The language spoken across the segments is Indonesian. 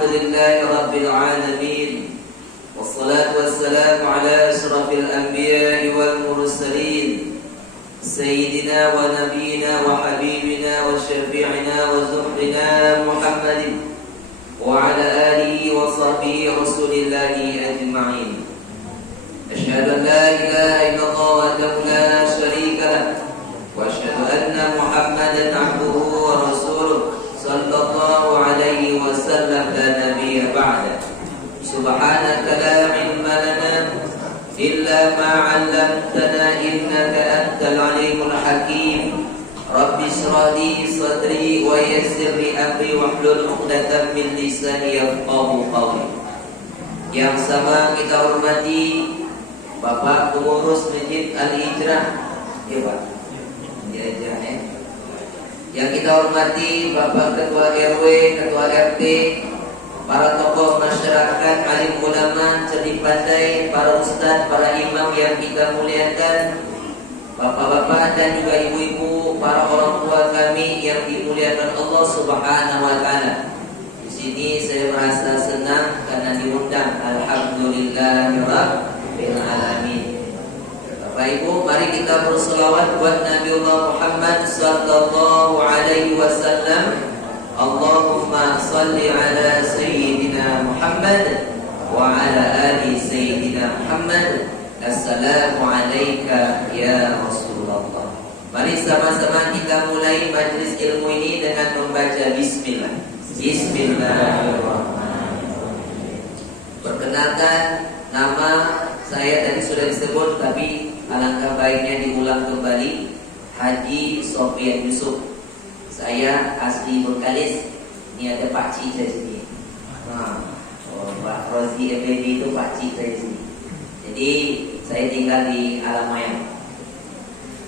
Alhamdulillahi Rabbil Alamin. Wassalatu wassalamu ala ashrafil anbiya'i wal mursalin, Sayyidina wa nabiyina wa habibina wa syafi'ina wa zuhrina Muhammadin wa ala alihi wa sahbihi rasulillahi ajma'in. Asyhadu an la ilaha illallah wahdahu la syarika lah, wa asyhadu anna Muhammadan abduhu wa rasuluh sallallahu alaihi wasallam la nabiyya ba'da. Subhanaka la ilma lana illa ma 'allamtana innaka antal alimul hakim. Rabbi shrah li sadri wa yassir li amri wahlul 'uqdatam min lisani yafqahu qawli. Yang sama kita hormati Bapak Pengurus Masjid Al-Hijrah, ya Pak, ya. Yang kita hormati Bapak Ketua RW, Ketua RT, para tokoh masyarakat, alim ulama, cerdik pandai, para ustadz, para imam yang kita muliakan, bapak-bapak dan juga ibu-ibu, para orang tua kami yang dimuliakan Allah Subhanahu wa taala. Di sini saya merasa senang karena diundang. Alhamdulillahirabbil alamin. Bapak Ibu, mari kita berselawat buat Nabiullah Muhammad sallallahu alaihi wasallam. Allahumma salli ala sayyidina Muhammad wa ala ali sayyidina Muhammad. Assalamu alayka ya Rasulullah. Mari sama-sama kita mulai majlis ilmu ini dengan membaca bismillah. Bismillahirrahmanirrahim. Perkenalkan, nama saya tadi sudah disebut, tapi alangkah baiknya diulang kembali. Haji Sofian Yusuf. Saya asli Bengkalis. Ini ada Pak Cik saya sini. Pak Rozi Effendi itu Pak Cik saya sini. Jadi saya tinggal di Alamayang.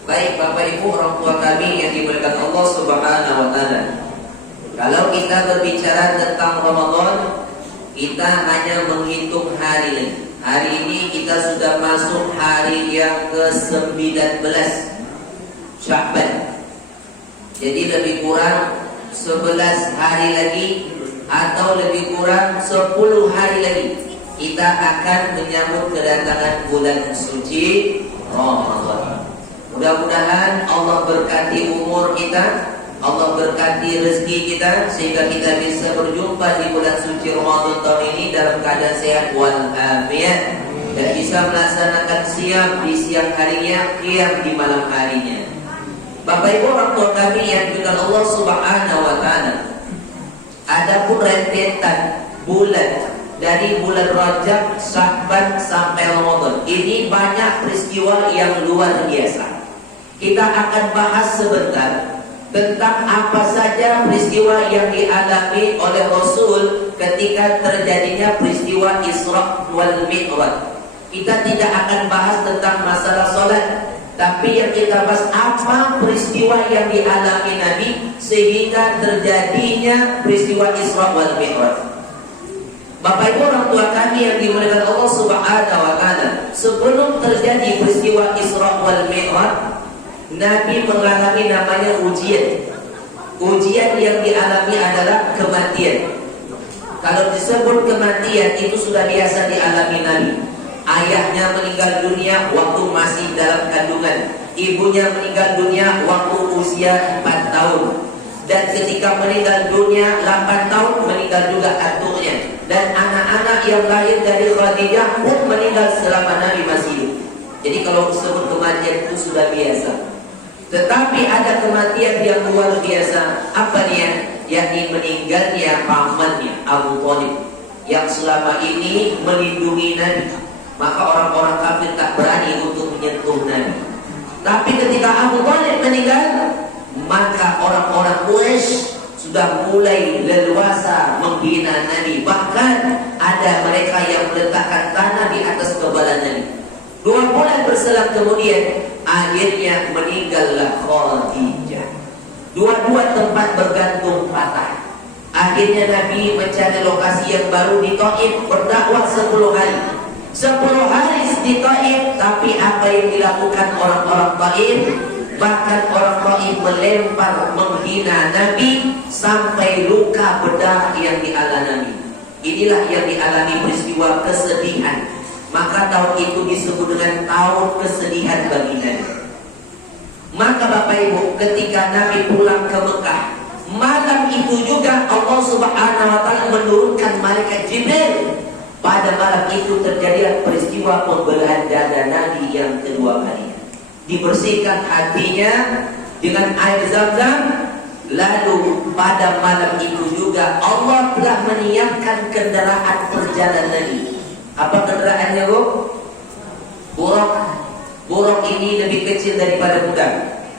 Baik Bapak Ibu, orang tua kami yang dimuliakan Allah Subhanahu wa taala. Kalau kita berbicara tentang Ramadan, kita hanya menghitung hari lagi. Hari ini kita sudah masuk hari yang ke-19 Sya'ban. Jadi lebih kurang 11 hari lagi atau lebih kurang 10 hari lagi kita akan menyambut kedatangan bulan suci Ramadan. Mudah-mudahan Allah berkati umur kita, Allah berkati rezeki kita, sehingga kita bisa berjumpa di bulan suci Ramadan tahun ini dalam keadaan sehat walafiat, dan bisa melaksanakan siam di siang harinya, qiyam di malam harinya. Bapak Ibu, orang tua kami yang dimuliakan Allah Subhanahu wa taala, adapun rentetan bulan dari bulan Rajab, Sya'ban sampai Ramadan, ini banyak peristiwa yang luar biasa. Kita akan bahas sebentar tentang apa saja peristiwa yang dialami oleh Rasul ketika terjadinya peristiwa Isra wal Mi'raj. Kita tidak akan bahas tentang masalah salat, tapi yang kita bahas apa peristiwa yang dialami Nabi sehingga terjadinya peristiwa Isra wal Mi'raj. Bapak Ibu, orang tua kami yang dimuliakan Allah Subhanahu wa taala, sebelum terjadi peristiwa Isra wal Mi'raj, Nabi mengalami namanya ujian. Ujian yang dialami adalah kematian. Kalau disebut kematian, itu sudah biasa dialami Nabi. Ayahnya meninggal dunia waktu masih dalam kandungan, ibunya meninggal dunia waktu usia 4 tahun, dan ketika meninggal dunia 8 tahun meninggal juga atuknya, dan anak-anak yang lahir dari Khadijah pun meninggal selama Nabi masih hidup. Jadi kalau disebut kematian itu sudah biasa. Tetapi ada kematian yang luar biasa. Apa dia? Yakni meninggalnya pamannya Abu Thalib, yang selama ini melindungi Nabi. Maka orang-orang kafir tak berani untuk menyentuh Nabi. Tapi ketika Abu Thalib meninggal, maka orang-orang Quraisy sudah mulai leluasa menghina Nabi. Bahkan ada mereka yang meletakkan tanah di atas kepala Nabi. 2 bulan berselang kemudian, akhirnya meninggallah Khadijah. Dua-dua tempat bergantung patah. Akhirnya Nabi mencari lokasi yang baru di Taif, berdakwah 10 hari. 10 hari di Taif, tapi apa yang dilakukan orang-orang Taif? Bahkan orang Taif melempar, menghina Nabi sampai luka bedah yang dialami Nabi. Inilah yang dialami peristiwa kesedihan. Maka tahun itu disebut dengan tahun kesedihan bagi Nabi. Maka Bapak Ibu, ketika Nabi pulang ke Mekah, malam itu juga Allah Subhanahu wa taala menurunkan malaikat Jibril. Pada malam itu terjadilah peristiwa pembelahan dada Nabi yang kedua kali. Dibersihkan hatinya dengan air Zam-Zam. Lalu pada malam itu juga Allah telah menyiapkan kendaraan perjalanan Nabi. Apa kendaraannya, Bu? Buruk. Buruk ini lebih kecil daripada kuda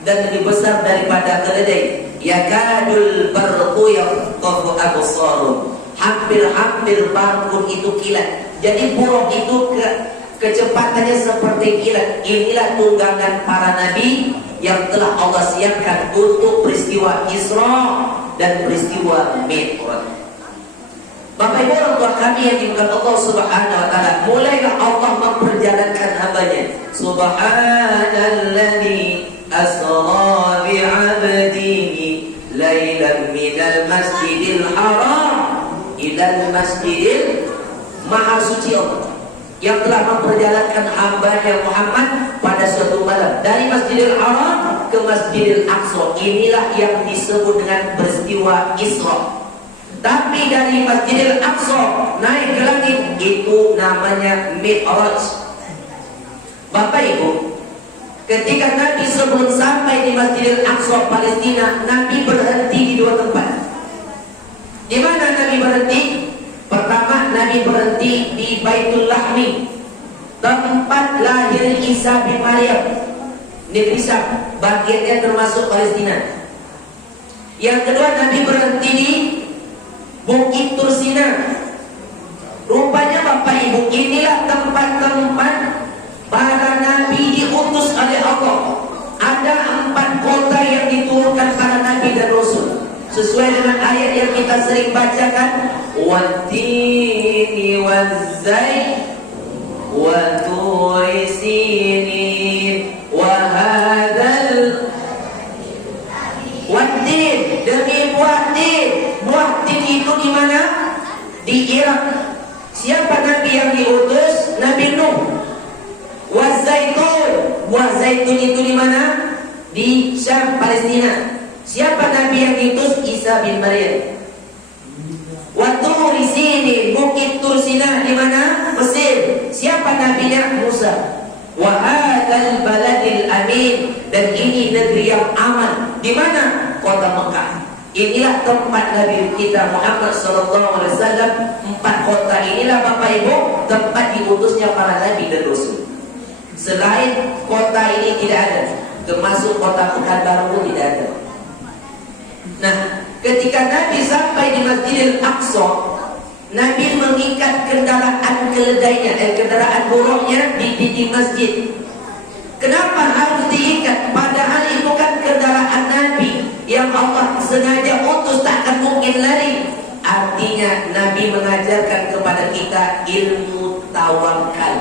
dan lebih besar daripada keledai. Yakadul barqu yaqtafu absarun. Hampir-hampir barqun itu kilat. Jadi buruk itu kecepatannya seperti kilat. Inilah tunggangan para nabi yang telah Allah siapkan untuk peristiwa Isra dan peristiwa Mi'raj. Bapak Ibu orang tua kami yang dimuliakan Allah Subhanahu wa taala, mulailah Allah memperjalankan hamba-Nya. Subhanalladzi asra bi'abdihi lailan minal masjidil haram ilal masjidil maha suci Allah, yang telah memperjalankan hamba-Nya Muhammad pada suatu malam dari Masjidil Haram ke Masjidil Aqsa. Inilah yang disebut dengan peristiwa Isra. Tapi dari Masjidil Aqsa naik ke langit itu namanya Mi'raj. Bapak Ibu, ketika Nabi sebelum sampai di Masjidil Aqsa Palestina, Nabi berhenti di dua tempat. Di mana Nabi berhenti? Pertama, Nabi berhenti di Baitul Lahmi, tempat lahir Isa bin Maryam, negeri Syam, bagiannya termasuk Palestina. Yang kedua, Nabi berhenti di Bukit Tursina. Rupanya Bapak Ibu, inilah tempat-tempat para nabi diutus oleh Allah. Ada 4 kota yang diturunkan para nabi dan rasul, sesuai dengan ayat yang kita sering bacakan, wattini wazzaitun wa turi sinin wa hadzal wattin, demi buah tin. Buah tin itu di mana? Di Irak. Siapa nabi yang diutus? Nabi Nuh. Wazaitun, buah zaitun itu di mana? Di Syam, Palestina. Siapa nabi yang diutus? Isa bin Maryam. Wa turi sinin, Bukit Tursina di mana? Mesir. Siapa nabinya? Musa. Wa hadzal baladil amin, dan ini negeri yang aman. Di mana? Kota Mekah. Inilah tempat Nabi kita Muhammad sallallahu alaihi wasallam. 4 kota inilah Bapak Ibu tempat diutusnya para nabi dan rasul. Selain kota ini tidak ada, termasuk kota Pekanbaru pun tidak ada. Nah, ketika Nabi sampai di Masjidil Aqsa, Nabi mengikat kendaraan keledainya, kendaraan buruknya di dinding masjid. Kenapa harus diikat? Padahal itu kan kendaraan Nabi yang Allah sengaja utus, tak akan mungkin lari. Artinya Nabi mengajarkan kepada kita ilmu tawakal.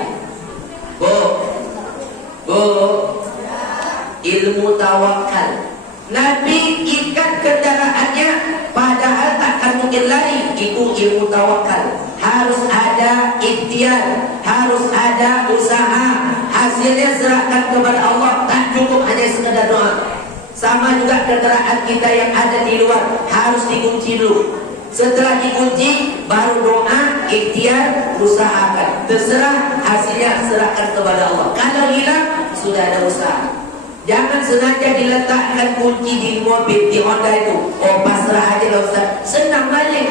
Ilmu tawakal. Nabi ikat kendaraannya padahal tak akan mungkin lari. Itu ilmu tawakal. Harus ada ikhtiar, harus ada usaha. Hasilnya serahkan kepada Allah, tak cukup hanya sekedar doa. Sama juga kendaraan kita yang ada di luar, harus dikunci dulu. Setelah dikunci, baru doa, ikhtiar, usahakan. Terserah, hasilnya serahkan kepada Allah. Kalau hilang, sudah ada usaha. Jangan sengaja diletakkan kunci di mobil, di Honda itu. Oh, pasrah aja lah Ustaz, senang balik.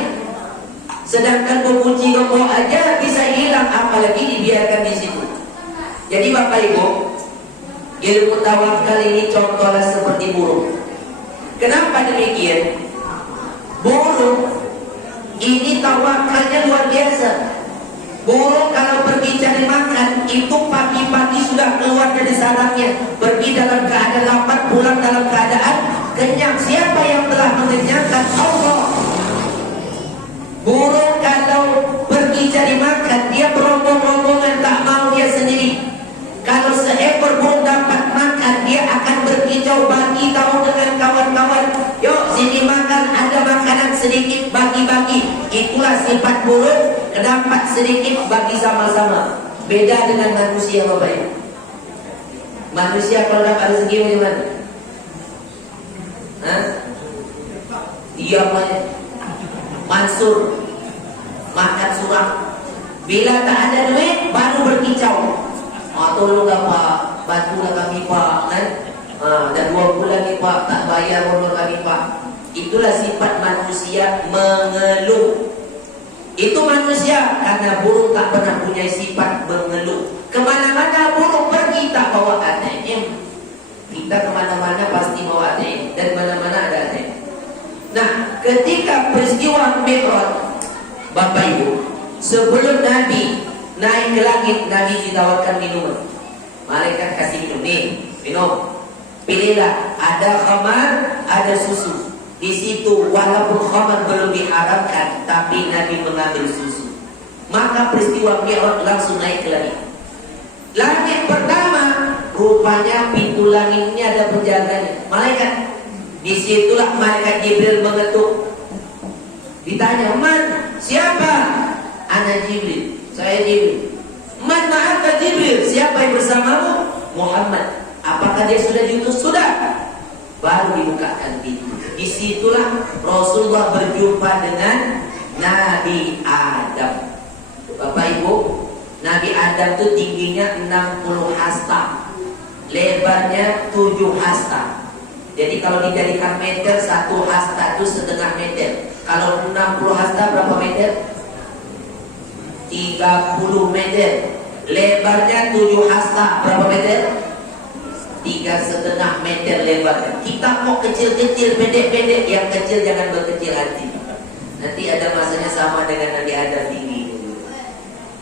Sedangkan kunci gembok aja bisa hilang, apalagi dibiarkan di situ. Jadi Bapak Ibu, ilmu tawakal ini contohnya seperti burung. Kenapa demikian? Burung ini tawakalnya luar biasa. Burung kalau pergi cari makan, itu pagi-pagi sudah keluar dari sarangnya, pergi dalam keadaan lapar, pulang dalam keadaan kenyang. Siapa yang telah mengenyangkan? Allah. Burung kalau pergi cari makan, dia berombong-rombongan, tak mau dia sendiri. Kalau seekor burung dapat makan, dia akan berkicau, bagi tahu dengan kawan-kawan. Yuk sini makan, ada makanan sedikit, bagi-bagi. Itulah disitulah sifat buruk terdapat sedikit bagi sama-sama. Beda dengan manusia Bapak Ibu. Manusia kalau dapat rezeki bagaimana? Dia Mansur makan surat. Bila tak ada duit baru berkicau. Tolong Pak, bantulah kami Pak, kan? Dah 2 bulan ni Pak tak bayar honor kami Pak. Itulah sifat manusia mengeluh. Itu manusia karena burung tak pernah punya sifat mengeluh. Kemana-mana burung pergi tak bawa ATM. Kita kemana-mana pasti bawa ATM dan mana-mana ada ATM. Nah, ketika peristiwa Mi'raj, Bapak Ibu, sebelum Nabi naik ke langit, Nabi ditawarkan minuman. Malaikat kasih minum, nih, minum. Pilihlah, ada khamar, ada susu. Di situ walaupun khamar belum diharamkan, tapi Nabi mengambil susu. Maka peristiwa Mi'raj langsung naik ke langit. Langit pertama, rupanya pintu langit ini ada penjaganya, malaikat. Disitulah malaikat Jibril mengetuk. Ditanya, "Man, siapa?" "Ana Jibril." "Saya Jibril." "Man ma'aka Jibril?" "Siapa yang bersamamu?" "Muhammad." "Apakah dia sudah diutus?" "Sudah." Baru dibukakan pintu. Disitulah Rasulullah berjumpa dengan Nabi Adam. Bapak Ibu, Nabi Adam itu tingginya 60 hasta, lebarnya 7 hasta. Jadi kalau dijadikan meter, 1 hasta itu setengah meter. Kalau 60 hasta berapa meter? 30 meter. Lebarnya 7 hasta berapa meter? 3,5 meter lebarnya. Kita kok kecil-kecil, pendek-pendek. Yang kecil jangan berkecil hati. Nanti ada masanya sama dengan Nabi Adam tinggi.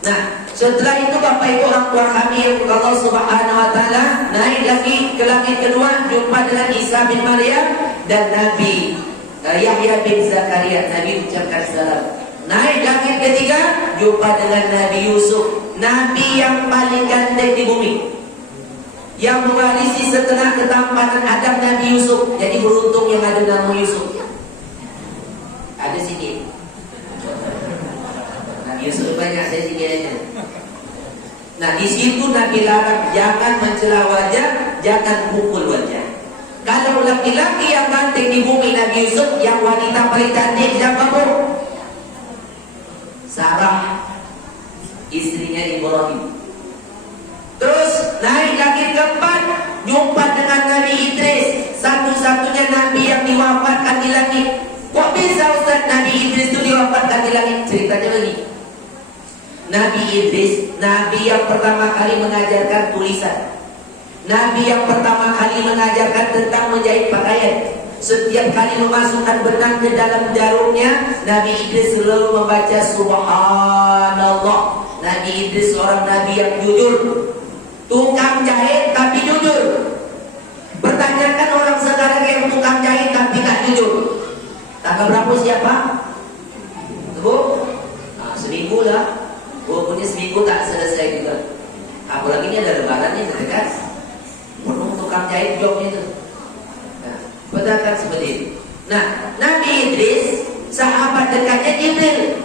Nah, setelah itu Bapak Ibu orang tua kami yang Allah Subhanahu wa taala naik lagi ke langit kedua, jumpa dengan Isa bin Maryam dan Nabi Yahya bin Zakaria. Nabi ucapkan salam. Naik langit ketiga, jumpa dengan Nabi Yusuf, Nabi yang paling ganteng di bumi, yang mewarisi setengah ketampanan Adam, Nabi Yusuf. Jadi beruntung yang ada nama Yusuf. Ada sikit. Nabi Yusuf banyak, saya sikit aja. Nah, di situ Nabi larang jangan mencela wajah, jangan pukul wajah. Kalau laki-laki yang ganteng di bumi Nabi Yusuf, yang wanita paling cantik siapa Bu? Sarah, istrinya Ibrahim. Terus naik lagi keempat, jumpa dengan Nabi Idris, satu-satunya Nabi yang diwafatkan di langit. Kok bisa Ustaz Nabi Idris itu diwafatkan di langit? Ceritanya begini. Nabi Idris, Nabi yang pertama kali mengajarkan tulisan, Nabi yang pertama kali mengajarkan tentang menjahit pakaian. Setiap kali memasukkan benang ke dalam jarumnya, Nabi Idris selalu membaca Subhanallah. Nabi Idris seorang Nabi yang jujur, tukang jahit tapi jujur. Pertanyakan orang sekarang yang tukang jahit tapi tak jujur. Tanggal berapa siapa? Bu? Nah, seminggu lah. Bu punya seminggu tak selesai juga. Apalagi ini ada lebaran nih terdekat. Penuh tukang jahit jobnya itu. Nah, bedakan seperti itu. Nah, Nabi Idris sahabat dekatnya Jibril.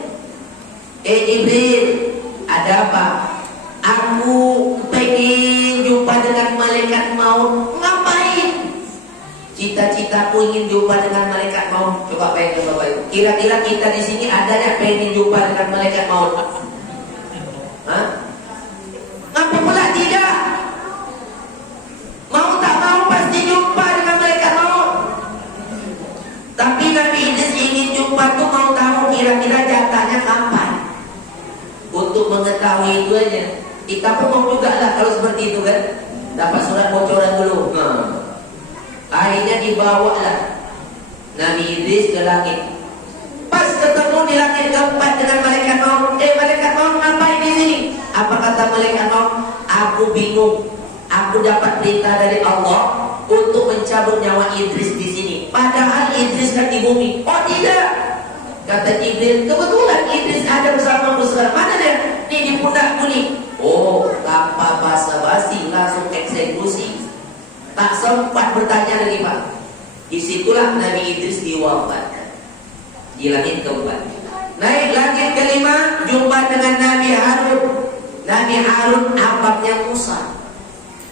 Jibril, ada apa? Aku pengen jumpa dengan malaikat maut. Ngapain? Cita-citaku ingin jumpa dengan malaikat maut. Coba bayangkan Bapak Ibu. Kira-kira kita di sini ada yang pengen jumpa dengan malaikat maut? Hah? Ngapa pula tidak? Mau tak mau pasti jumpa dengan malaikat maut. Tapi Nabi Idris ingin jumpa tuh mau tahu kira-kira jatahnya kapan. Untuk mengetahui itu aja. Kita pun mau juga lah kalau seperti itu kan. Dapat surat bocoran dulu. Akhirnya dibawa lah Nabi Idris ke langit. Pas ketemu di langit keempat dengan malaikat maut. Malaikat maut ngapain di sini? Apa kata malaikat maut? Aku bingung. Aku dapat perintah dari Allah untuk mencabut nyawa Idris di sini. Padahal Idris kan di bumi. Oh tidak. Kata Jibril, kebetulan Idris ada bersama sekarang. Mana dia? Ini di pundakku nih. Oh, tanpa basa-basi langsung eksekusi. Tak sempat bertanya lagi Pak. Disitulah Nabi Idris diwafatkan di langit keempat. Naik langit kelima, jumpa dengan Nabi Harun. Nabi Harun abangnya Musa.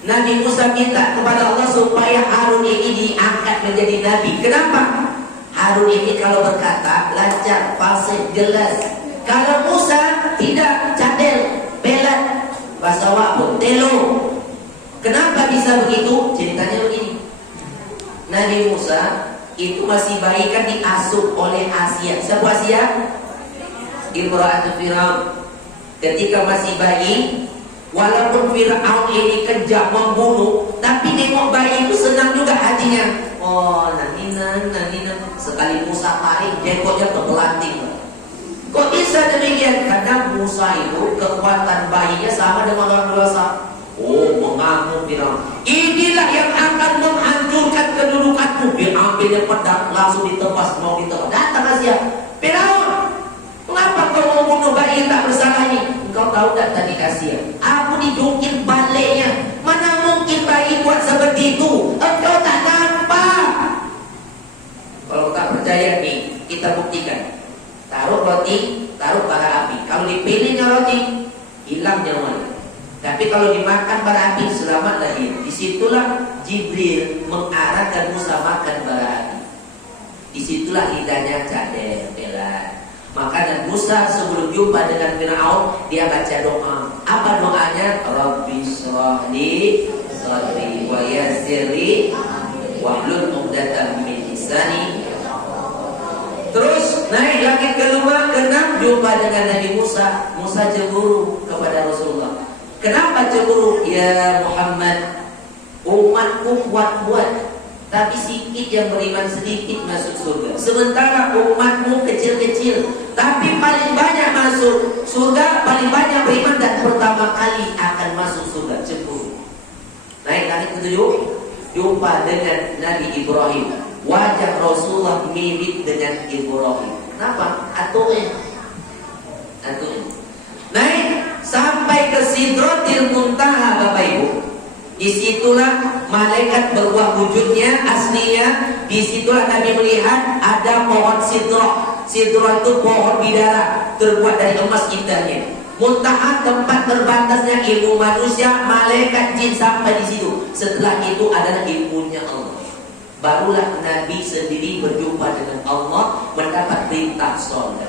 Nabi Musa minta kepada Allah supaya Harun ini diangkat menjadi nabi. Kenapa? Harun ini kalau berkata lancar, fasih, jelas. Kalau Musa tidak, cadel, belat, bahasa wabun, telo. Kenapa bisa begitu? Ceritanya begini. Nabi Musa itu masih bayi kan diasuh oleh Asia. Siapa Asia? Imra'atu Firaun. Ketika masih bayi, walaupun Firaun ini kejam membunuh, tapi nengok bayi itu senang juga hatinya. Oh, nanina. Sekali Musa tarik, jenggotnya berbelanting. Kok bisa demikian? Karena Musa itu kekuatan bayinya sama dengan orang dewasa. Oh, mengamuk Firaun. Inilah yang akan menghancurkan kedudukanmu. Diambilnya pedang, langsung ditebas, mau ditebas. Datang Asia. Firaun, mengapa kau mau bunuh bayi yang tak bersalah ini? Engkau tahu tak tadi Asia? Aku dijungkir baliknya. Mana mungkin bayi buat seperti itu? Engkau tak nampak. Kalau tak percaya nih, kita buktikan. Taruh roti, taruh bara api. Kalau dipilihnya roti, hilang nyawanya. Tapi kalau dimakan bara api, selamatlah dia. Disitulah Jibril mengarahkan Musa makan bara api. Disitulah lidahnya cadel, belat. Maka Musa sebelum jumpa dengan Firaun, dia baca doa. Apa doanya? Rabbi shrah li sadri wa yassir li wahlul 'uqdatam min lisani. Terus naik langit kelima, keenam jumpa dengan Nabi Musa. Musa cemburu kepada Rasulullah. Kenapa cemburu? Ya Muhammad, umatku kuat-kuat, tapi sedikit yang beriman, sedikit masuk surga. Sementara umatmu kecil-kecil, tapi paling banyak masuk surga, paling banyak beriman dan pertama kali akan masuk surga. Cemburu. Naik langit ketujuh, jumpa dengan Nabi Ibrahim. Wajah Rasulullah mirip dengan Ibrahim. Kenapa? Atuin. Naik sampai ke Sidratil Muntaha, Bapak Ibu. Disitulah malaikat berubah wujudnya aslinya. Disitulah Nabi melihat ada pohon sidrah. Sidrah itu pohon bidara terbuat dari emas indahnya. Muntaha tempat terbatasnya ilmu manusia, malaikat jin sampai di situ. Setelah itu adalah ilmunya Allah. Barulah Nabi sendiri berjumpa dengan Allah, mendapat perintah sholat.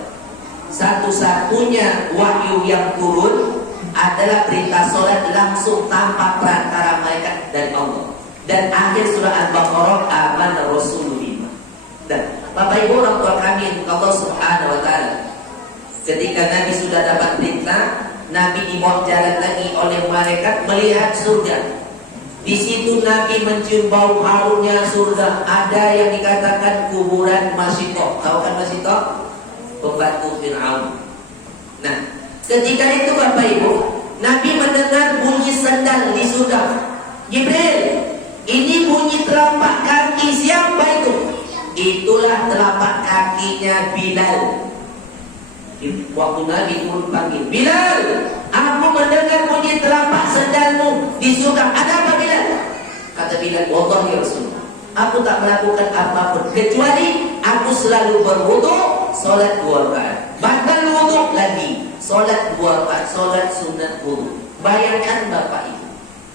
Satu-satunya wahyu yang turun adalah perintah sholat langsung tanpa perantara malaikat dari Allah. Dan akhir surah Al-Baqarah, amana Rasulullah. Dan Bapak Ibu orang tua kami, Allah Subhanahu wa Ta'ala, ketika Nabi sudah dapat perintah, Nabi dibawa jalan lagi oleh malaikat melihat surga. Di situ Nabi mencium bau harumnya surga. Ada yang dikatakan kuburan Masyitoh. Tahu kan Masyitoh? Pembantu Fir'aun. Nah, ketika itu Bapak Ibu, Nabi mendengar bunyi sandal di surga. Jibril, ini bunyi telapak kaki siapa itu? Itulah telapak kakinya Bilal. Waktu Nabi turun panggil, Bilal, aku mendengar bunyi telapak sandalmu di surga. Ada apa Bilal? Kata Bilal, wallahi ya Rasulullah, aku tak melakukan apapun kecuali aku selalu berwudu, solat 2 rakaat. Bahkan wudu lagi, solat 2 rakaat, solat sunat wudu. Bayangkan Bapak Ibu,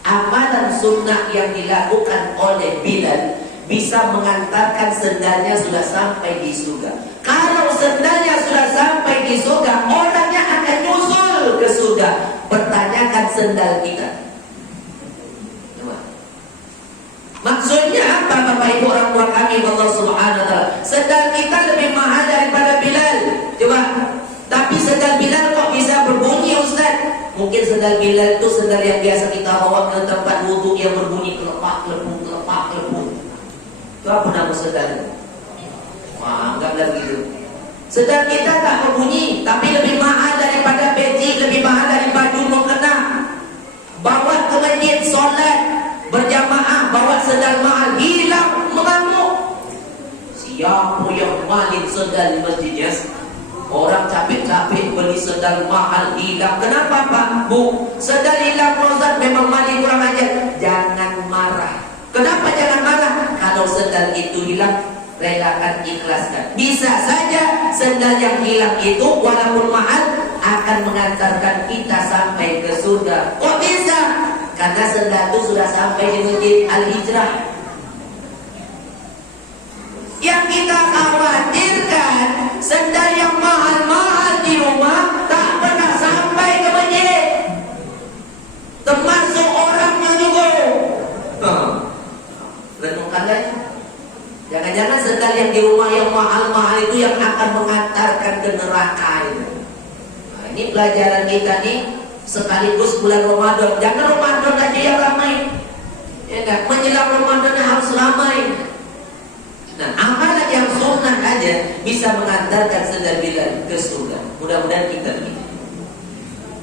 amalan sunnah yang dilakukan oleh Bilal bisa mengantarkan sendalnya sudah sampai di surga. Kalau sendalnya sudah sampai di surga, orangnya akan nyusul ke surga. Pertanyakan sendal kita. Maksudnya apa Bapak Ibu orang tua kami Allah Subhanahu wa Ta'ala? Sendal kita lebih mahal daripada Bilal. Coba. Tapi sendal Bilal kok bisa berbunyi Ustaz? Mungkin sendal Bilal itu sendal yang biasa kita bawa ke tempat wudhu yang berbunyi kelepak kelepung kelepak kelepung. Itu apa nama sendal? Wah, anggaplah begitu. Sendal kita tak berbunyi, tapi lebih mahal daripada peci, lebih mahal dari baju mukena. Bawa ke masjid solat berjamaah, bawa sendal mahal, hilang mengamuk. Siapa yang malin sendal di masjidnya? Orang capek-capek beli sendal mahal hilang. Kenapa Pak? Bu, sendal hilang Ustaz, memang malin kurang ajar. Jangan marah. Kenapa jangan marah? Kalau sendal itu hilang, relakan, ikhlaskan. Bisa saja sendal yang hilang itu walaupun mahal akan mengantarkan kita sampai ke surga. Kok bisa? Karena sendal itu sudah sampai di Masjid Al-Hijrah. Yang kita khawatirkan sendal yang mahal-mahal di rumah tak pernah sampai ke masjid, termasuk orangnya juga. Renungkan lagi. Jangan-jangan sendal yang di rumah yang mahal-mahal itu yang akan mengantarkan ke neraka itu. Nah, ini pelajaran kita nih sekaligus bulan Ramadan. Jangan Ramadan aja yang ramai, ya kan? Menjelang Ramadan harus ramai. Nah, amalan yang sunnah aja bisa mengantarkan sendal Bilal ke surga. Mudah-mudahan kita begitu.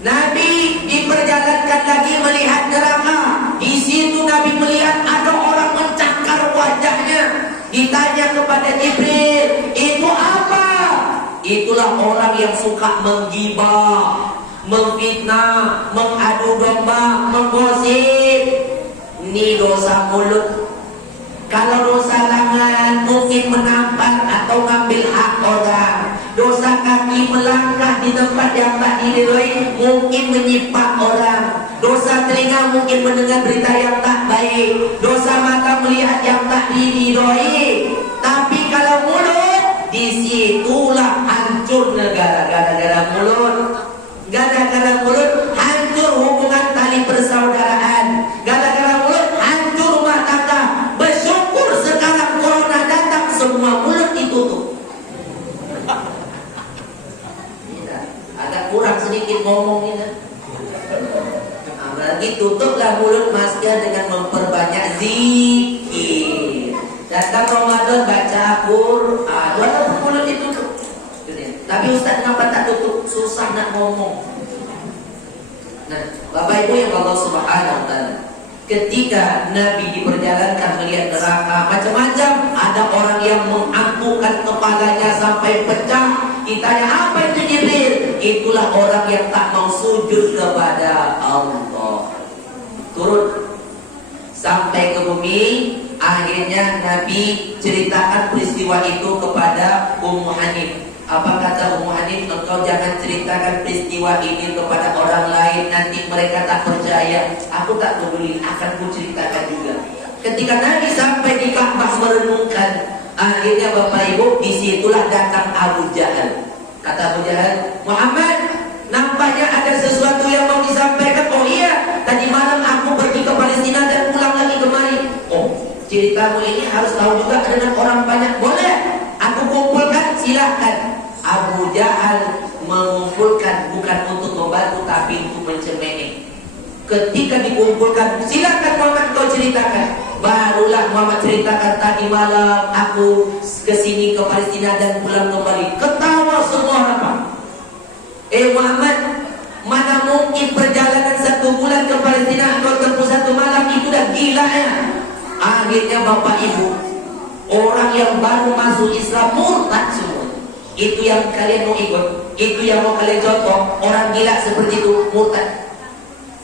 Nabi diperjalankan lagi melihat neraka. Di situ Nabi melihat ada orang mencakar wajahnya. Ditanya kepada Jibril, itu apa? Itulah orang yang suka menggibah, memfitnah, mengadu domba, menggosip. Ini dosa mulut. Kalau dosa tangan mungkin menampar atau ngambil hak orang. Dosa kaki melangkah di tempat yang tak diridhoi, mungkin menyipak orang. Dosa telinga mungkin mendengar berita yang tak baik. Dosa mata melihat yang tak diridhoi. Tapi kalau mulut, disitulah hancur negara. Gara-gara mulut. Gara-gara mulut hancur hubungan tali persaudaraan. Gara-gara mulut hancur rumah tangga. Bersyukur sekarang corona datang, semua mulut ditutup. Agak kurang sedikit ngomong ini. Berarti tutuplah mulut masker dengan memperbanyak zikir. Datang Ramadan baca Quran, walaupun mulut ditutup. Tapi Ustaz kenapa tak tutup? Susah nak ngomong. Nah, Bapak Ibu yang Allah Subhanahu wa taala, ketika Nabi diperjalankan melihat neraka macam-macam, ada orang yang mengantukkan kepalanya sampai pecah. Ditanya, apa itu Jibril? Itulah orang yang tak mau sujud kepada Allah. Turun sampai ke bumi. Akhirnya Nabi ceritakan peristiwa itu kepada Ummu Hanif. Apa kata Ummu Hanif? Engkau jangan ceritakan peristiwa ini kepada orang lain, nanti mereka tak percaya. Aku tak peduli, akan kuceritakan juga. Ketika Nabi sampai di Ka'bah merenungkan, akhirnya Bapak Ibu, disitulah datang Abu Jahal. Kata Abu Jahal, Muhammad, nampaknya ada sesuatu yang mau disampaikan. Oh iya, tadi malam aku pergi ke Palestina dan pulang lagi kemari. Oh, ceritamu ini harus tahu juga dengan orang banyak. Boleh, aku kumpulkan, silahkan. Abu Jahal mengumpulkan bukan untuk membantu, tapi untuk mencemeni. Ketika dikumpulkan, silakan Muhammad kau ceritakan. Barulah Muhammad ceritakan, tadi malam aku kesini ke Palestina dan pulang kembali. Ketawa semua apa? Muhammad, mana mungkin perjalanan 1 bulan ke Palestina kau tempuh 1 malam, itu dah gila ya. Akhirnya Bapak Ibu, orang yang baru masuk Islam murtad semua. Itu yang kalian mau ikut, itu yang mau kalian contoh. Orang gila seperti itu murtad.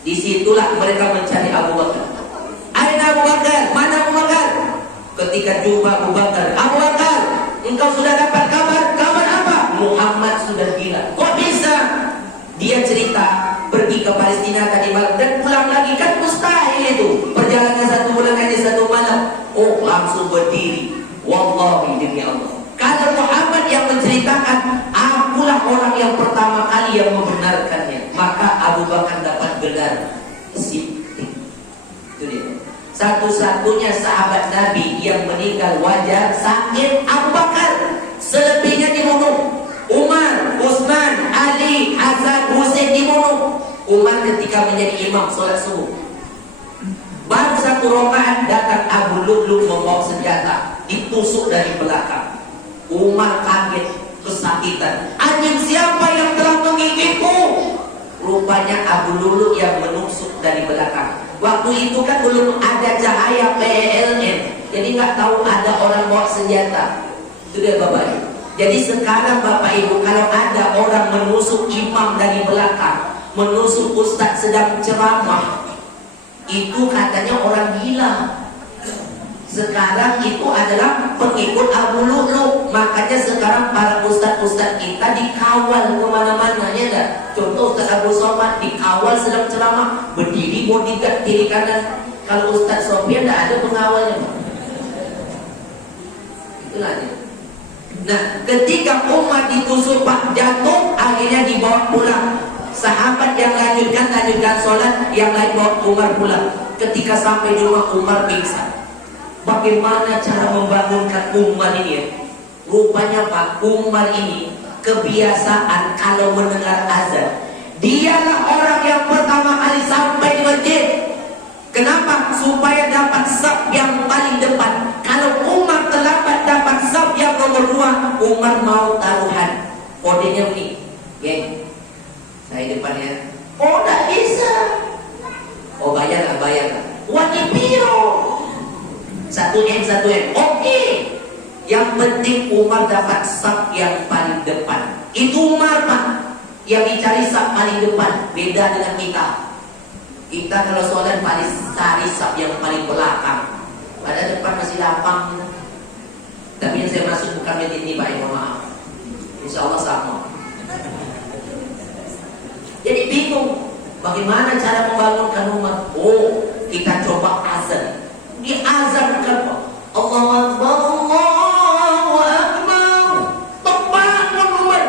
Disitulah mereka mencari Abu Bakar. Aina Abu Bakar? Mana Abu Bakar? Ketika jumpa Abu Bakar, Abu Bakar, engkau sudah dapat kabar? Kabar apa? Muhammad sudah gila. Kok bisa? Dia cerita pergi ke Palestina tadi malam dan pulang lagi, kan mustahil itu. Perjalanan 1 bulan hanya 1 malam. Oh, langsung berdiri. Wallahi demi Allah, kalau Muhammad yang menceritakan, akulah orang yang pertama kali yang membenarkannya. Maka Abu Bakar dapat gelar Siddiq. Itu dia. Satu-satunya sahabat Nabi yang meninggal wajar sakit Abu Bakar. Selebihnya dibunuh. Umar, Utsman, Ali, Hasan, Husain dibunuh. Umar ketika menjadi imam sholat subuh, baru 1 rakaat datang Abu Lu'lu' membawa senjata, ditusuk dari belakang. Umar kaget, kesakitan. Anjing siapa yang telah menggigitku? Rupanya Abu Lu'lu' yang menusuk dari belakang. Waktu itu kan belum ada cahaya PLN, jadi nggak tahu ada orang bawa senjata. Itu dia Bapak Ibu. Jadi sekarang Bapak Ibu, kalau ada orang menusuk imam dari belakang, menusuk ustaz sedang ceramah, itu katanya orang gila. Sekarang itu adalah pengikut Abu Lu'lu. Makanya sekarang para ustaz-ustaz kita dikawal kemana-mana, ya enggak? Contoh Ustaz Abu Somad dikawal sedang ceramah, berdiri bodyguard kiri kanan. Kalau Ustaz Sofian tidak ada pengawalnya, Pak. Itulah dia. Nah, ketika Umar ditusuk Pak jatuh, akhirnya dibawa pulang. Sahabat yang lanjutkan sholat, yang lain bawa Umar pulang. Ketika sampai di rumah, Umar pingsan. Bagaimana cara membangunkan Umar ini ya? Rupanya Pak Umar ini kebiasaan kalau mendengar azan, dialah orang yang pertama kali sampai di masjid. Kenapa? Supaya dapat saf yang paling depan. Kalau Umar terlambat dapat saf yang nomor 2, Umar mau taruhan. Kodenya begini, geng, saya depannya. Oh, tidak bisa. Oh, bayar lah. Wajib piro. 1 M. Oke. Yang penting Umar dapat saf yang paling depan. Itu Umar, Pak, yang dicari saf paling depan. Beda dengan kita. Kita kalau sholat paling cari saf yang paling belakang. Pada depan masih lapang gitu. Tapi yang saya masuk bukan di ini, Pak, mohon maaf. Insya Allah sama. Jadi bingung bagaimana cara membangunkan Umar. Oh, kita coba azan. Diazankan, Pak. Allahu Akbar, Allahu Akbar. Terbangun Umar.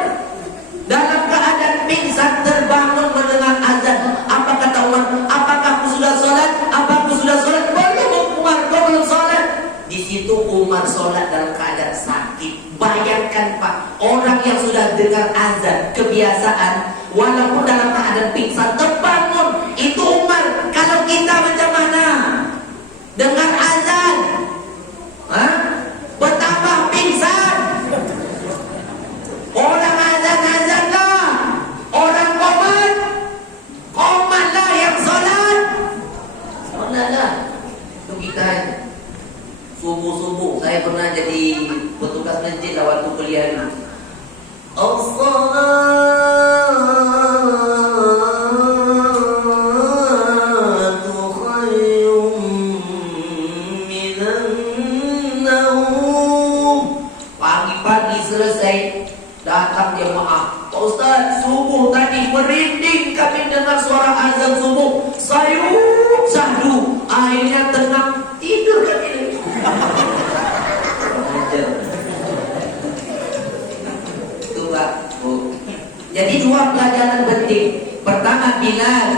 Dalam keadaan pingsan terbangun mendengar azan. Apa kata Umar? Apakah aku sudah sholat? Belum, Umar, kau belum sholat. Di situ Umar sholat dalam keadaan sakit. Bayangkan, Pak, orang yang sudah dengar azan, kebiasaan, walaupun dalam keadaan pingsan terbangun. Itu Umar. Kalau kita macam mana? Dengar azan, betapa pingsan. Orang azan lah, orang komat lah yang sholat lah. Itu kita subuh saya pernah jadi petugas masjid lah waktu kuliah dulu. Selesai, datang jemaah. Pak Ustaz, subuh tadi merinding kami dengar suara azan subuh. Sayup sahdu, akhirnya tenang, tidur kami. Itu Pak, Bu. Jadi 2 pelajaran penting. Pertama, Bilal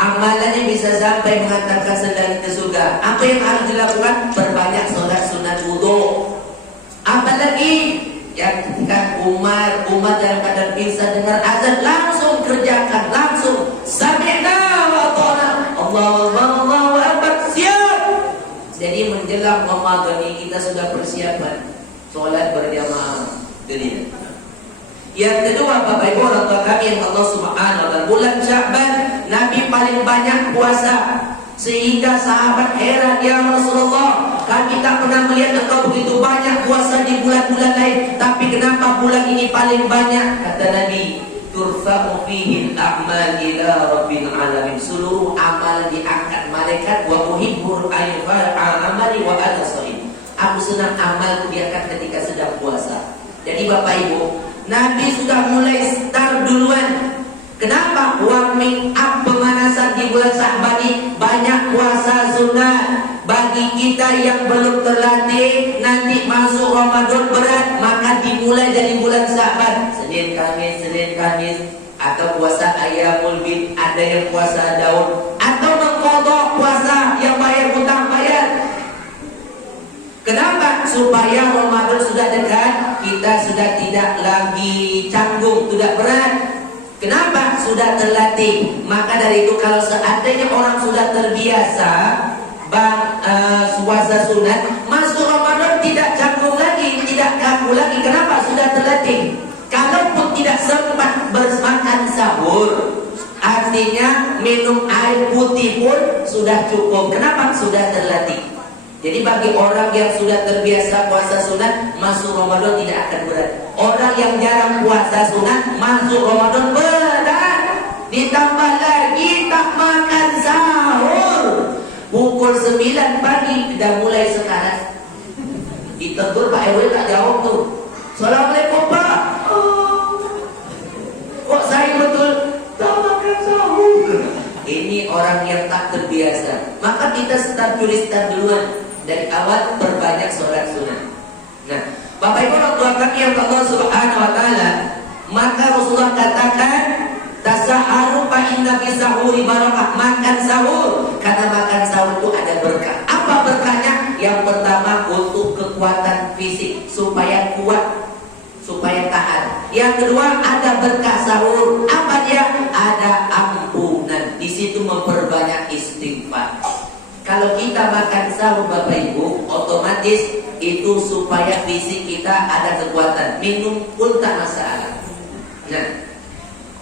amalannya bisa sampai mengatakan sedang ke surga. Apa yang harus dilakukan? Perbanyak sholat sunat wudu. Apalagi yang ketika Umar dalam keadaan pingsan dengar azan, langsung kerjakan, langsung sami'na wa ata'na, Allahu Akbar, siap. Jadi menjelang Ramadan ini kita sudah persiapan sholat berjamaah. Jadi yang kedua, Bapak Ibu orang tua kami yang Allah Subhanahu wa taala, bulan Sya'ban Nabi paling banyak puasa. Sehingga sahabat heran, ya Rasulullah, kami tak pernah melihat engkau begitu banyak puasa di bulan-bulan lain, tapi kenapa bulan ini paling banyak? Kata Nabi, turfa'u fihi al-a'mal ila rabbil alamin. Seluruh amal diangkat malaikat. Wa uhibbul ayyuhal amali wa ana shaim. Aku senang amalku diangkat ketika sedang puasa. Jadi Bapak Ibu, Nabi sudah mulai start duluan. Kenapa? Warming up, pemanasan di bulan Sya'ban ini banyak puasa sunat. Bagi kita yang belum terlatih, nanti masuk Ramadan berat, maka dimulai dari bulan Sya'ban. Senin Kamis, atau puasa Ayyamul Bid, ada yang puasa Daud, atau mengqadha puasa yang bayar hutang bayar. Kenapa? Supaya Ramadan sudah dekat, kita sudah tidak lagi canggung, tidak berat. Kenapa? Sudah terlatih. Maka dari itu kalau seandainya orang sudah terbiasa puasa sunat, masuk Ramadan tidak canggung lagi, tidak kaku lagi. Kenapa? Sudah terlatih. Kalaupun tidak sempat bermakan sahur, artinya minum air putih pun sudah cukup. Kenapa? Sudah terlatih. Jadi bagi orang yang sudah terbiasa puasa sunat, masuk Ramadan tidak akan berat. Orang yang jarang puasa sunat, masuk Ramadan berat. Ditambah lagi tak makan sahur. Pukul 9 pagi sudah mulai sekarang Ditegur Pak RW tak jawab tuh. Assalamualaikum Pak. Oh, kok saya betul tak makan sahur. Ini orang yang tak terbiasa. Maka kita start duluan. Dari awal perbanyak sholat sunnah. Nah, Bapak Ibu orang tua kami yang Allah Subhanahu wa taala, maka Rasulullah katakan tasaharu fa inna fi sahuri barakah, makan sahur karena makan sahur itu ada berkah. Apa berkahnya? Yang pertama untuk kekuatan fisik supaya kuat, supaya tahan. Yang kedua ada berkah sahur. Apa dia? Ada ampunan. Di situ memperbanyak istighfar. Kalau kita makan sahur Bapak Ibu, otomatis itu supaya fisik kita ada kekuatan. Minum pun tak masalah. Nah,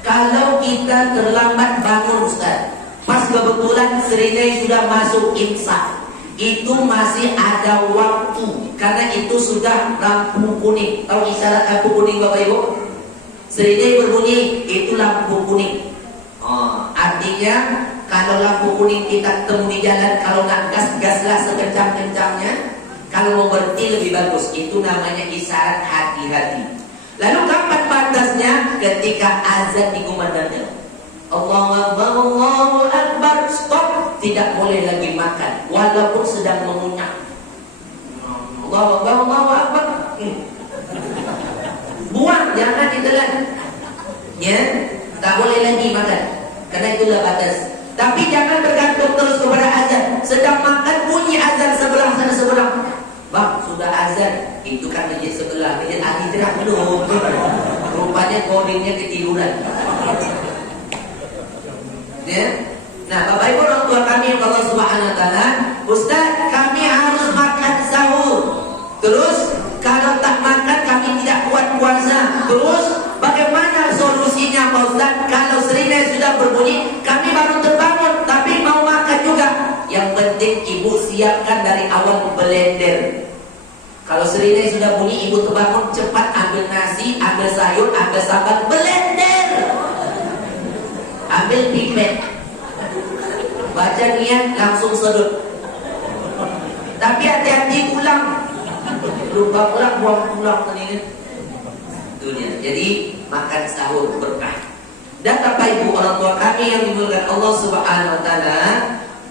kalau kita terlambat bangun Ustaz, pas kebetulan Seringai sudah masuk imsak, itu masih ada waktu. Karena itu sudah lampu kuning. Tahu isyarat lampu kuning Bapak Ibu? Seringai berbunyi, itu lampu kuning. Artinya kalau lampu kuning kita temu di jalan, kalau nak gas-gaslah sekencang-kencangnya. Kalau mau berhenti lebih bagus. Itu namanya isyarat hati-hati. Lalu kapan batasnya? Ketika azan dikumandangkan. Allahu Akbar, Allahu Akbar, stop. Tidak boleh lagi makan walaupun sedang mengunyah. Allahu Akbar, Allahu Akbar. Buang, jangan ditelan. Ya, tak boleh lagi makan. Karena itulah batas. Tapi jangan bergantung terus kepada azan. Sedang makan bunyi azan sebelah sana sebelah. Bang, sudah azan. Itu kan masjid sebelah. Masjid Al-Hijrah belum. Rupanya codingnya ketiduran. Ya. Nah, Bapak Ibu orang tua kami yang Allah Subhanahu wa taala, Ustaz, kami harus makan sahur. Terus kalau tak makan kami tidak kuat puasa. Terus bagaimana solusinya Pak Ustaz? Kalau Seringai sudah berbunyi, kami baru terbangun tapi mau makan juga. Yang penting ibu siapkan dari awal blender. Kalau Seringai sudah bunyi, ibu terbangun cepat ambil nasi, ambil sayur, ambil sambal, blender. Ambil pipet. Baca niat langsung sedut. Tapi hati-hati pulang. Lupa pulang, buang pulang telinga. Dunia. Jadi makan sahur berkah. Dan Bapak Ibu orang tua kami yang dimuliakan Allah Subhanahu wa taala,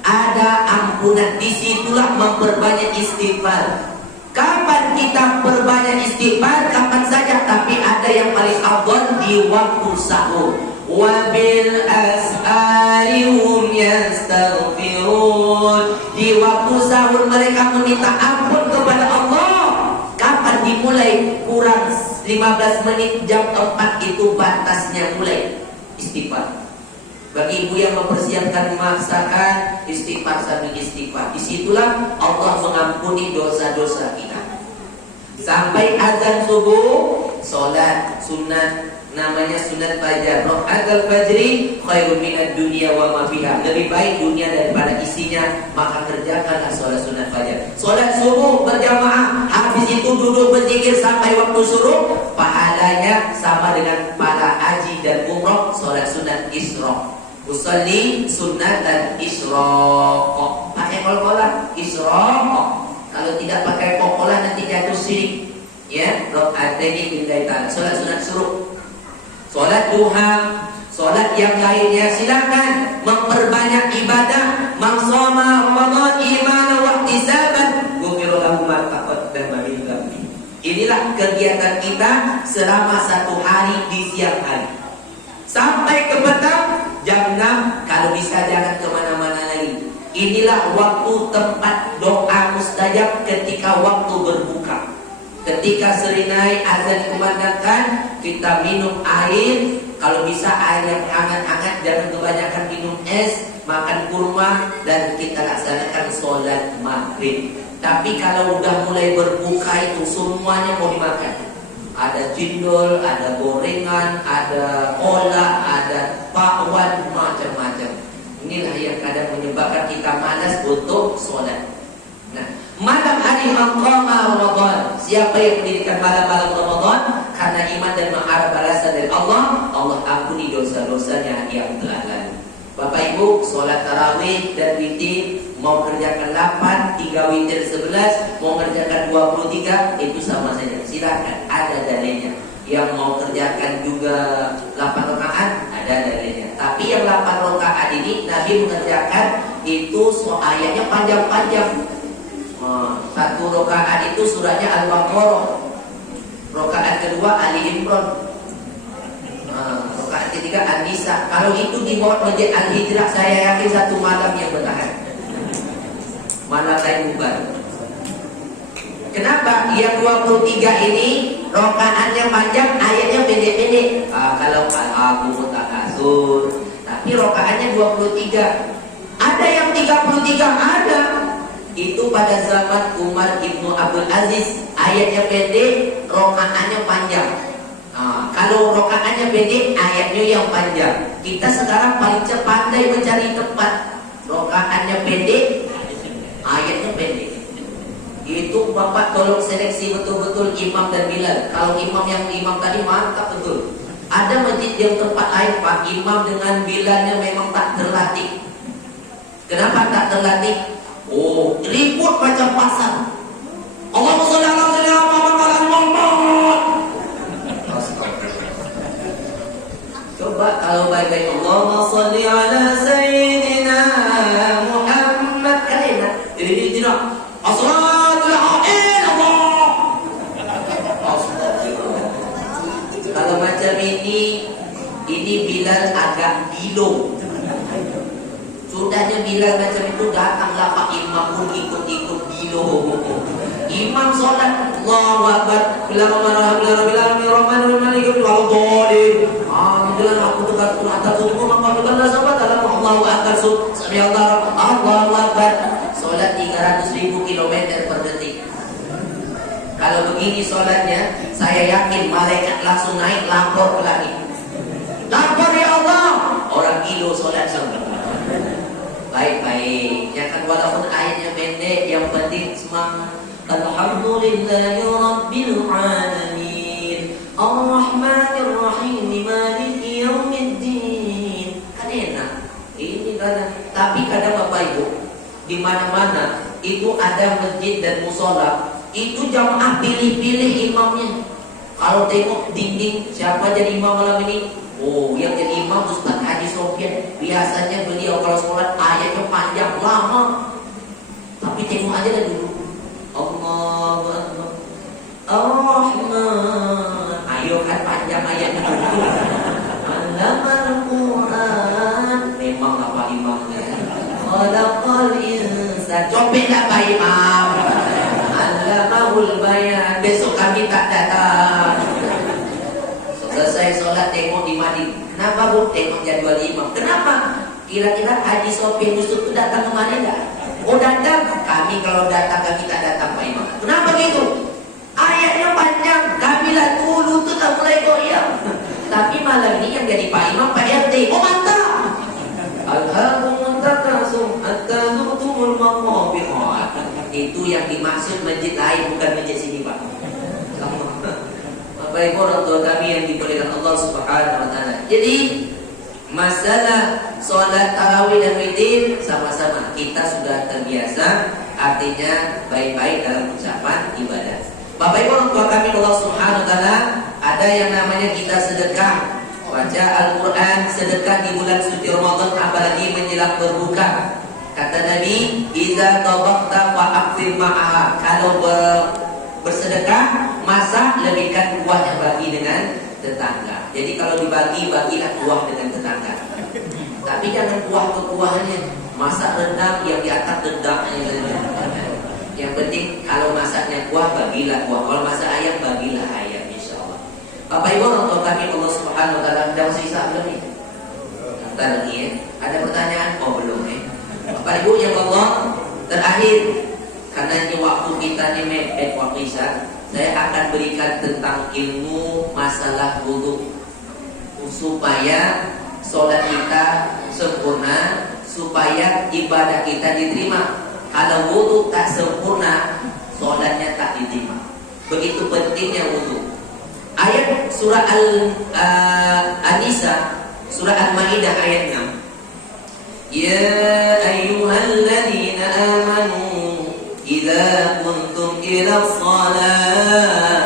ada ampunan. Disitulah memperbanyak istighfar. Kapan kita perbanyak istighfar? Kapan saja. Tapi ada yang paling afdal di waktu sahur. Wabil as'arihum yastaghfirun. Di waktu sahur mereka meminta ampun kepada Allah. Kapan dimulai? Kurang 15 menit, jam 4 itu batasnya mulai istighfar. Bagi ibu yang mempersiapkan masakan, istighfar sambil istighfar. Disitulah Allah mengampuni dosa-dosa kita. Sampai azan subuh, sholat sunat, namanya sunat fajar. Rakaatul fajri khairun minad dunya wa ma fiha. Lebih baik dunia daripada isinya, maka kerjakanlah sholat sunat fajar. Sholat subuh berjamaah, habis itu duduk berzikir sampai waktu suruh, pahalanya sama dengan pahala haji dan umrah sholat sunat isra. Usolli sunatan isra. Pakai kol-kolan isra. Kalau tidak pakai kol-kolan nanti jatuh syirik. Ya, rakaataini billahi ta'ala. Sholat sunat suruh. Sholat duha, sholat yang lainnya silakan memperbanyak ibadah. Man shoma Ramadan imanan wa ihtisaban ghufira lahu ma taqaddama min dhanbi. Inilah kegiatan kita selama 1 hari di siang hari sampai ke petang jam 6. Kalau bisa jangan kemana-mana lagi. Inilah waktu tempat doa mustajab ketika waktu berbuka. Ketika Seringai azan dikumandangkan, kita minum air. Kalau bisa air yang hangat-hangat, jangan kebanyakan minum es, makan kurma, dan kita laksanakan sholat maghrib. Tapi kalau udah mulai berbuka itu semuanya mau dimakan. Ada cindol, ada gorengan, ada kolak, ada bakwan, macam-macam. Inilah yang kadang menyebabkan kita malas untuk sholat. Nah, malam hari maqama Ramadan. Siapa yang mendirikan malam-malam Ramadan karena iman dan mengharap balasan dari Allah, Allah ampuni dosa-dosanya yang telah lalu. Bapak Ibu, sholat tarawih dan witir, mau kerjakan 8, 3 witir 11, mau kerjakan 2 23 itu sama saja. Silakan, ada dalilnya. Yang mau kerjakan juga 8 rakaat ada dalilnya. Tapi yang 8 rakaat ini Nabi mengerjakan itu ayatnya panjang-panjang. Satu rakaat itu surahnya Al-Baqarah, rakaat kedua Ali Imran, rakaat ketiga An-Nisa. Kalau itu dibawa masjid Al-Hijrah, saya yakin satu malam yang bertahan. Malam lain bubar. Kenapa? Yang 23 ini rokaatnya panjang, ayatnya pendek-pendek. Kalau Al-Haqqu Takasur, tapi rokaatnya 23. Ada yang 33, ada. Itu pada zaman Umar Ibnu Abdul Aziz, ayatnya pendek, rokaatnya panjang. Kalau rokaatnya pendek, ayatnya yang panjang. Kita sekarang paling pandai mencari tempat. Rokaatnya pendek, ayatnya pendek. Itu Bapak tolong seleksi betul-betul imam dan bilal. Kalau imam tadi mantap betul. Ada masjid yang tempat lain Pak, imam dengan bilalnya memang tak terlatih. Kenapa tak terlatih? Ribut macam pasar. Allahumma shalli ala sayyidina Muhammad. Coba kalau baik-baik Allahumma shalli ala sayyidina Muhammad, kan enak. Ini tidak. Kalau macam ini Bilal agak gilo. Sudahnya Bilal macam itu, datanglah Pak Imam pun ikut-ikut gilo. Imam sholat Allahu Akbar, aku dekat atas subuh maka bukanlah sahabat dalam Allahu Akbar sami Allahu Akbar. Sholat 300.000 kilometer per detik. Kalau begini sholatnya, saya yakin malaikat langsung naik lapor ke langit. Lapor ya Allah, orang gilo sholat sama. Baik-baik, ya kan, walaupun ayatnya pendek, yang penting semangat. Alhamdulillahi Rabbil Alamin, Ar-Rahmanir Rahim, Maliki Yaumiddin. Kan enak. Ini kadang, tapi kadang Bapak Ibu, di mana-mana itu ada masjid dan musola, itu jamaah pilih-pilih imamnya. Kalau tengok dinding, siapa jadi imam malam ini? Yang jadi imam Ustaz Haji Sofyan. Biasanya beliau kalau sholat ayatnya panjang, lama. Tapi tengok aja dah dulu. Allahu Akbar, Ar-Rahman. Ayo kan panjang ayatnya dulu. Allamal Quran. Memang apa imamnya? Khalaqal insan. Copet tak Pak Imam. Allamahul bayan. Besok kami tak datang. Selesai sholat tengok di Madinah. Kenapa Bu? Tengok jadwal imam. Kenapa? Kira-kira Haji Sofyan Yusuf itu datang ke mana enggak? Datang. Kami kalau datang kami tak datang Pak Imam. Kenapa gitu? Ayatnya panjang. Kami lah dulu tuh tak mulai goyang. Tapi malam ini yang jadi Pak Imam Pak RT. Mantap. Alhamdulillah takasum hatta zurtumul maqabir. Itu yang dimaksud masjid lain, bukan masjid sini Pak. Bapak Ibu orang tua kami yang dimuliakan Allah Subhanahu wa taala. Jadi masalah sholat tarawih dan witir sama-sama kita sudah terbiasa, artinya baik-baik dalam ucapan ibadah. Bapak Ibu orang tua kami Allah Subhanahu wa taala, ada yang namanya kita sedekah, baca Al-Qur'an, sedekah di bulan suci Ramadan, apalagi menjelang berbuka. Kata Nabi, "Idza tabaqta fa'afir ma'aha." Kalau bersedekah, masak, lebihkan kuahnya bagi dengan tetangga. Jadi kalau dibagi, bagilah kuah dengan tetangga. Tapi jangan kuah ke kuahnya. Masak rendang, yang di atas rendangnya. Yang penting kalau masaknya kuah, bagilah kuah. Kalau masak ayam, bagilah ayam, insyaallah. Bapak Ibu orang tua kami Allah Subhanahu wa taala, ada masih sisa belum nih? Bentar lagi ya. Ada pertanyaan? Belum ya. Bapak Ibu yang Allah, terakhir, karena ini waktu kita ini mepet waktu isya, saya akan berikan tentang ilmu masalah wudu supaya sholat kita sempurna, supaya ibadah kita diterima. Kalau wudu tak sempurna, sholatnya tak diterima. Begitu pentingnya wudu. Ayat surah An-Nisa, surah Al-Maidah ayat 6. Ya ayyuhalladzina amanu idza kuntum ila shalah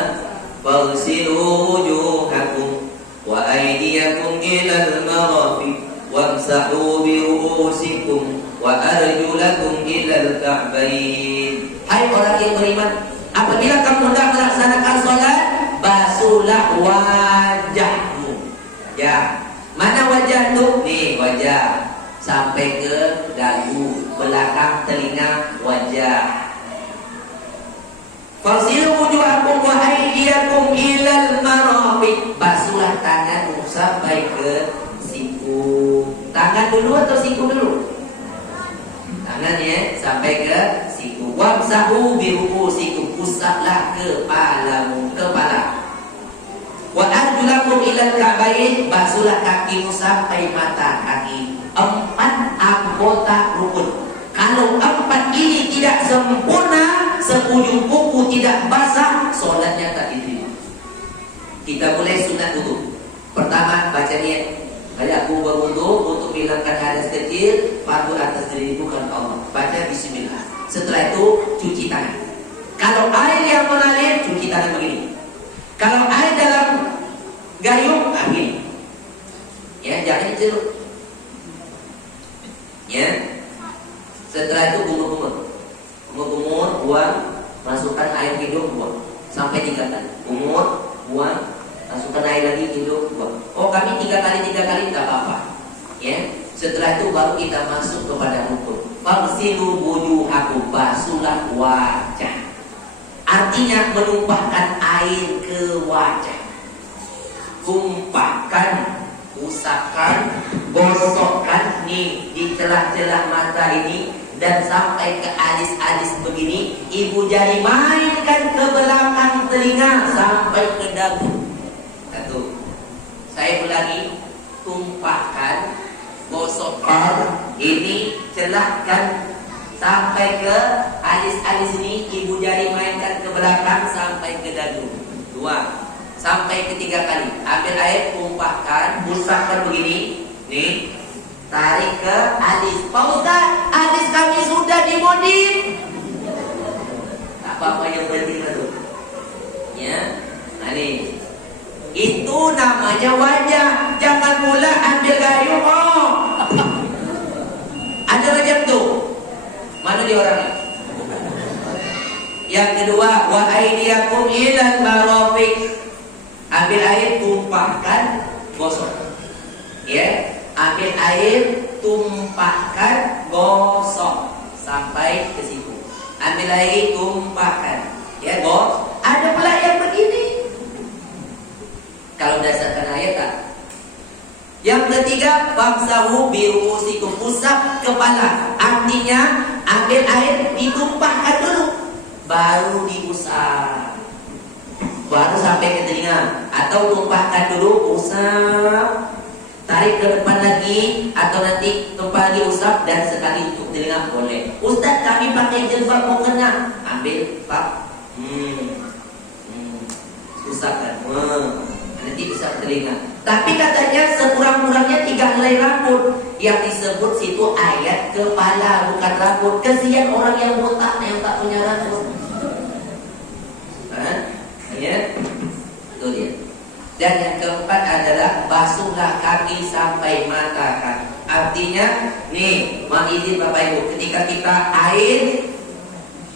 faghsilu wujuhakum wa aydiyakum ila al-marafiq wamsahu bi ru'usikum wa arjulakum ila al-ka'bayn. Hai orang yang beriman, apabila kamu hendak melaksanakan salat, basuhlah wajahmu. Ya, mana wajah tuh? Nih wajah sampai ke dagu, belakang telinga, wajah. Fasilu wujuhakum wa aydiyakum ilal marafiq. Basuhlah tanganmu sampai ke siku. Tangan dulu atau siku dulu? Tangannya sampai ke siku. Wamsahu bi ru'usikum, usaplah kepalamu, kepala. Wa arjulakum ilal ka'bayn, basuhlah kakimu sampai mata kaki. 4 anggota rukun. Kalau 4 ini tidak sempurna, seujung kuku tidak basah, solatnya tak diterima. Kita mulai sunat wudu. Pertama baca niat. Aku berwudu untuk menghilangkan hadas kecil, fardu atas diri bukan Allah. Baca bismillah. Setelah itu cuci tangan. Kalau air yang mengalir, cuci tangan begini. Kalau air dalam gayung, begini. Ya, jangan diceruk. Ya. Setelah itu kumur, buang, masukkan air hidung, buang sampai 3 kali. Kumur, buang, masukkan air lagi hidung, buang. Oh, kami 3 kali tak apa-apa. Ya. Setelah itu baru kita masuk kepada rukun. Fagsilu wujuhakum, basuhlah wajah. Artinya menumpahkan air ke wajah. Tumpahkan, usapkan, gosokkan nih di celah-celah mata ini dan sampai ke alis-alis begini. Ibu jari mainkan ke belakang telinga sampai ke dagu. Satu. Saya ulangi, tumpahkan, gosokkan, ini celahkan sampai ke alis-alis ini. Ibu jari mainkan ke belakang sampai ke dagu. 2. Sampai ke 3 kali. Ambil air, tumpahkan, usapkan begini. Nih, tarik ke alis. Pak Ustaz, alis kami sudah dimodif. Tak apa-apa yang penting itu. Ya, nah nih. Itu namanya wajah. Jangan pula ambil gayung. Oh, ada rajab tuh. Mana dia orangnya? Yang kedua, wa aydiyakum ilal marafiq. Ambil air, tumpahkan, gosok. Ya, ambil air, tumpahkan, gosok sampai ke situ. Ambil air, tumpahkan. Ya, gosok. Ada pula yang begini. Kalau berdasarkan ayat tak. Yang ketiga, famsahu bi ru'usikum, usap kepala. Artinya ambil air, ditumpahkan dulu, baru diusap. Baru sampai ke telinga. Atau tumpahkan dulu, usap, tarik ke depan lagi, atau nanti tumpah lagi, usap, dan sekali untuk telinga boleh. Ustaz, kami pakai jilbab mau kena. Ambil, pak, usapkan, nanti bisa ke telinga. Tapi katanya sekurang-kurangnya 3 helai rambut. Yang disebut situ ayat kepala, bukan rambut. Kesian orang yang botak, yang tak punya rambut. Ya, itu dia. Dan yang keempat adalah basuhlah kaki sampai mata kaki. Artinya, nih, mohon izin Bapak Ibu, ketika kita air,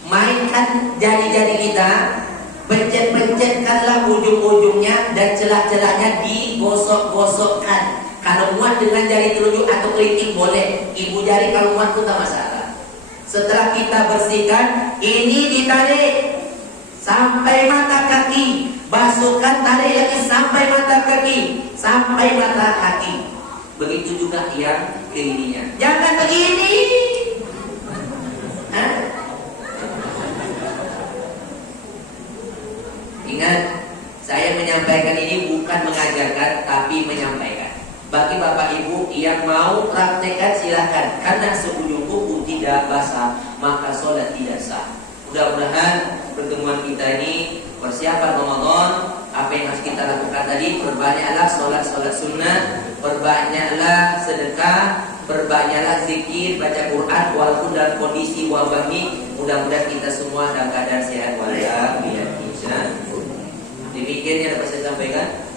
mainkan jari-jari kita, pencet-pencetkanlah ujung-ujungnya dan celah-celahnya digosok-gosokkan. Kalau muat dengan jari telunjuk atau kelingking boleh. Ibu jari kalau muat itu tak masalah. Setelah kita bersihkan, ini ditarik sampai mata kaki, basuhkan, tarik lagi sampai mata kaki, sampai mata kaki. Begitu juga yang ke ininya. Jangan begini. Hah? Ingat, saya menyampaikan ini bukan mengajarkan, tapi menyampaikan. Bagi Bapak Ibu yang mau praktekkan silahkan. Karena seujung kuku tidak basah, maka sholat tidak sah. Mudah-mudahan pertemuan kita ini persiapan Ramadan. Apa yang harus kita lakukan tadi, perbanyaklah sholat-sholat sunnah, perbanyaklah sedekah, perbanyaklah zikir, baca Quran walaupun dalam kondisi wabah ini. Mudah-mudahan kita semua dalam keadaan sehat walafiat. sampaikan?